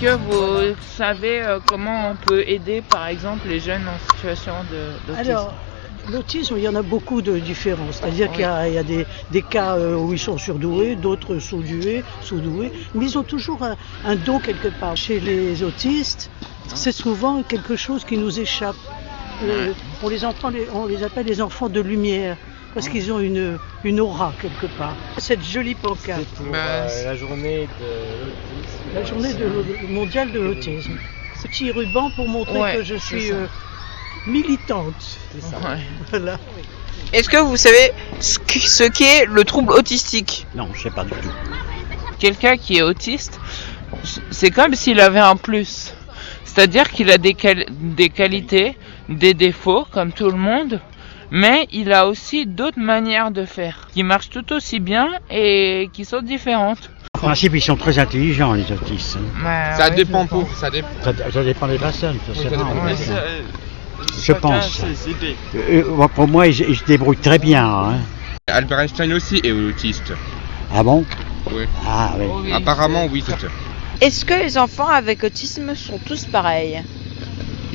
Que vous savez comment on peut aider par exemple les jeunes en situation d'autisme? Alors, l'autisme, il y en a beaucoup de différents. C'est-à-dire qu'il y a des cas où ils sont surdoués, d'autres sous-doués, mais ils ont toujours un don quelque part. Chez les autistes, c'est souvent quelque chose qui nous échappe. On les appelle les enfants de lumière. Parce qu'ils ont une aura quelque part. Cette jolie pancarte. C'est pour la journée mondiale de l'autisme. Petit ruban pour montrer que je suis militante. C'est ça. Ouais. Voilà. Est-ce que vous savez ce qu'est le trouble autistique? Non, je sais pas du tout. Quelqu'un qui est autiste, c'est comme s'il avait un plus. C'est-à-dire qu'il a des qualités, des défauts, comme tout le monde, mais il a aussi d'autres manières de faire, qui marchent tout aussi bien et qui sont différentes. En principe, ils sont très intelligents, les autistes. Ça dépend ça dépend. Ça dépend des personnes, forcément. Ouais, Je pense. Pour moi, ils se débrouillent très bien. Hein. Albert Einstein aussi est autiste. Ah bon? Oui. Ah oui. Apparemment, oui, tout à fait. Est-ce que les enfants avec autisme sont tous pareils?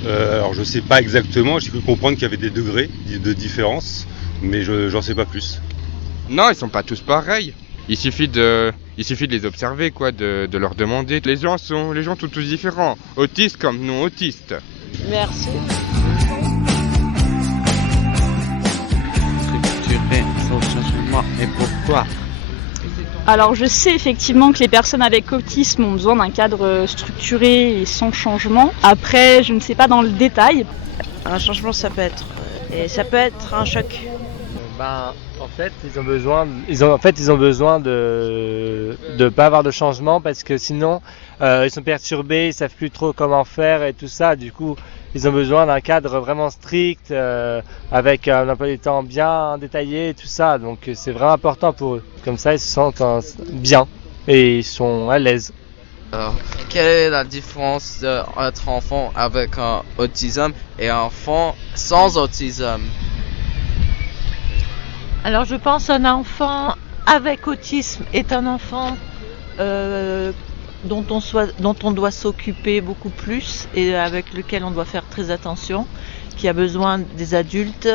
Alors je sais pas exactement, j'ai cru comprendre qu'il y avait des degrés de différence, mais j'en sais pas plus. Non, ils sont pas tous pareils. Il suffit de les observer, quoi, de leur demander. Les gens sont tous différents, autistes comme non autistes. Merci. Son changement et pourquoi? Alors je sais effectivement que les personnes avec autisme ont besoin d'un cadre structuré et sans changement. Après, je ne sais pas dans le détail. Un changement, ça peut être un choc. En fait, ils ont besoin de pas avoir de changement parce que sinon ils sont perturbés, ils savent plus trop comment faire et tout ça. Du coup, ils ont besoin d'un cadre vraiment strict avec un emploi du temps bien détaillé et tout ça. Donc c'est vraiment important pour eux. Comme ça, ils se sentent bien et ils sont à l'aise. Alors, quelle est la différence entre un enfant avec un autisme et un enfant sans autisme? Alors je pense qu'un enfant avec autisme est un enfant dont on doit s'occuper beaucoup plus et avec lequel on doit faire très attention, qui a besoin des adultes,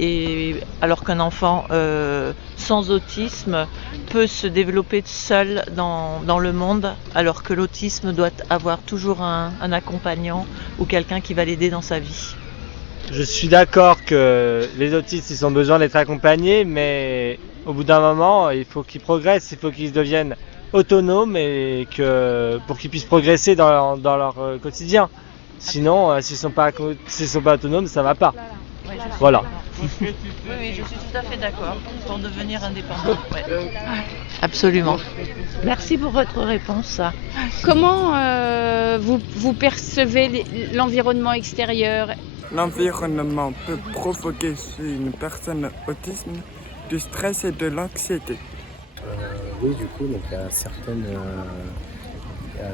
et alors qu'un enfant sans autisme peut se développer seul dans le monde, alors que l'autisme doit avoir toujours un accompagnant ou quelqu'un qui va l'aider dans sa vie. Je suis d'accord que les autistes ils ont besoin d'être accompagnés, mais au bout d'un moment, il faut qu'ils progressent, il faut qu'ils deviennent autonomes et pour qu'ils puissent progresser dans leur quotidien. Sinon, s'ils sont pas autonomes, ça va pas. Voilà. Oui, je suis tout à fait d'accord. Pour devenir indépendant. Ouais. Absolument. Merci pour votre réponse. Comment vous percevez l'environnement extérieur? L'environnement peut provoquer chez une personne autisme du stress et de l'anxiété. Oui, du coup, donc il y a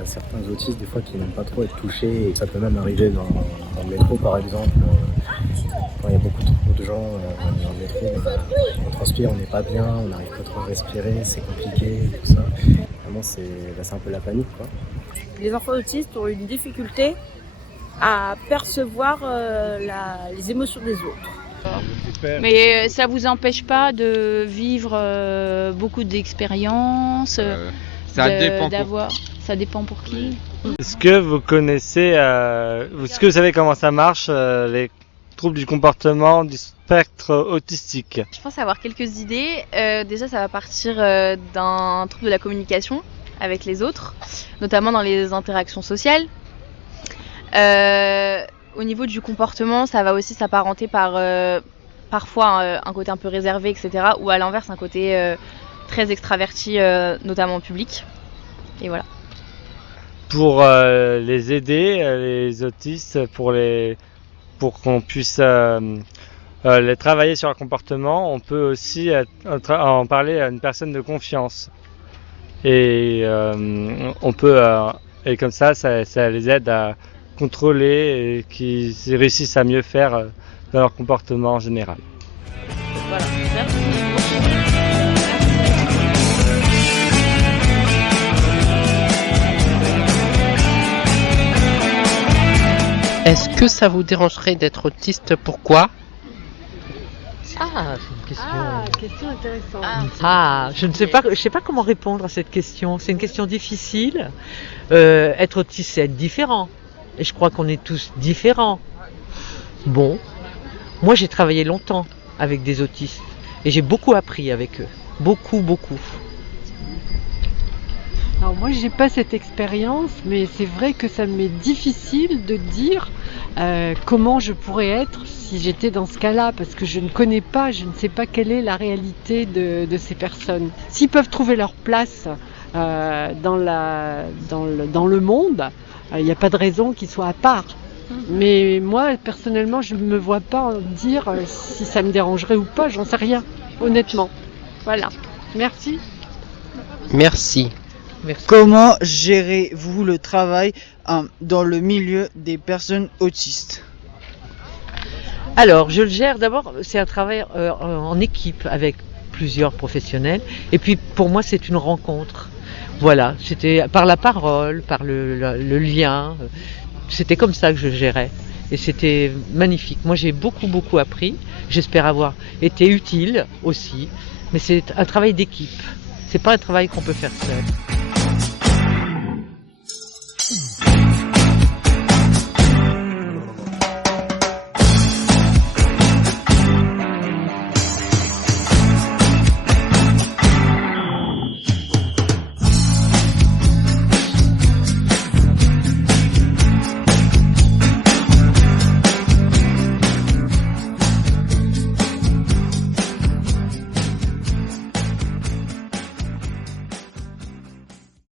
certains autistes des fois qui n'aiment pas trop être touchés et ça peut même arriver dans le métro par exemple. Quand il y a beaucoup trop de gens dans le métro, on transpire, on n'est pas bien, on n'arrive pas trop à respirer, c'est compliqué, tout ça. Vraiment, c'est un peu la panique, quoi. Les enfants autistes ont une difficulté à percevoir les émotions des autres. Mais ça vous empêche pas de vivre beaucoup d'expériences, Ça dépend pour qui. Est-ce que vous connaissez, est-ce que vous savez comment ça marche, les troubles du comportement du spectre autistique? Je pense avoir quelques idées. Déjà, ça va partir d'un trouble de la communication avec les autres, notamment dans les interactions sociales. Au niveau du comportement, ça va aussi s'apparenter par parfois un côté un peu réservé, etc. Ou à l'inverse, un côté très extraverti, notamment en public. Et voilà. Pour les aider, les autistes, pour qu'on puisse travailler sur un comportement, on peut aussi en parler à une personne de confiance. Et on peut et comme ça les aide à contrôler et qu'ils réussissent à mieux faire dans leur comportement en général. Voilà, merci. Est-ce que ça vous dérangerait d'être autiste? Pourquoi? Ah, c'est une question. Question intéressante. Je ne sais pas comment répondre à cette question. C'est une question difficile. Être autiste, c'est être différent. Et je crois qu'on est tous différents. Bon, moi j'ai travaillé longtemps avec des autistes et j'ai beaucoup appris avec eux. Beaucoup. Alors moi j'ai pas cette expérience, mais c'est vrai que ça m'est difficile de dire comment je pourrais être si j'étais dans ce cas-là, parce que je ne connais pas, je ne sais pas quelle est la réalité de ces personnes. S'ils peuvent trouver leur place dans le monde, il n'y a pas de raison qu'ils soient à part. Mais moi personnellement je ne me vois pas dire si ça me dérangerait ou pas, j'en sais rien, honnêtement. Voilà, merci. Merci. Comment gérez-vous le travail dans le milieu des personnes autistes? Alors, je le gère d'abord, c'est un travail en équipe avec plusieurs professionnels. Et puis, pour moi, c'est une rencontre. Voilà, c'était par la parole, par le lien. C'était comme ça que je gérais. Et c'était magnifique. Moi, j'ai beaucoup appris. J'espère avoir été utile aussi. Mais c'est un travail d'équipe. C'est pas un travail qu'on peut faire seul.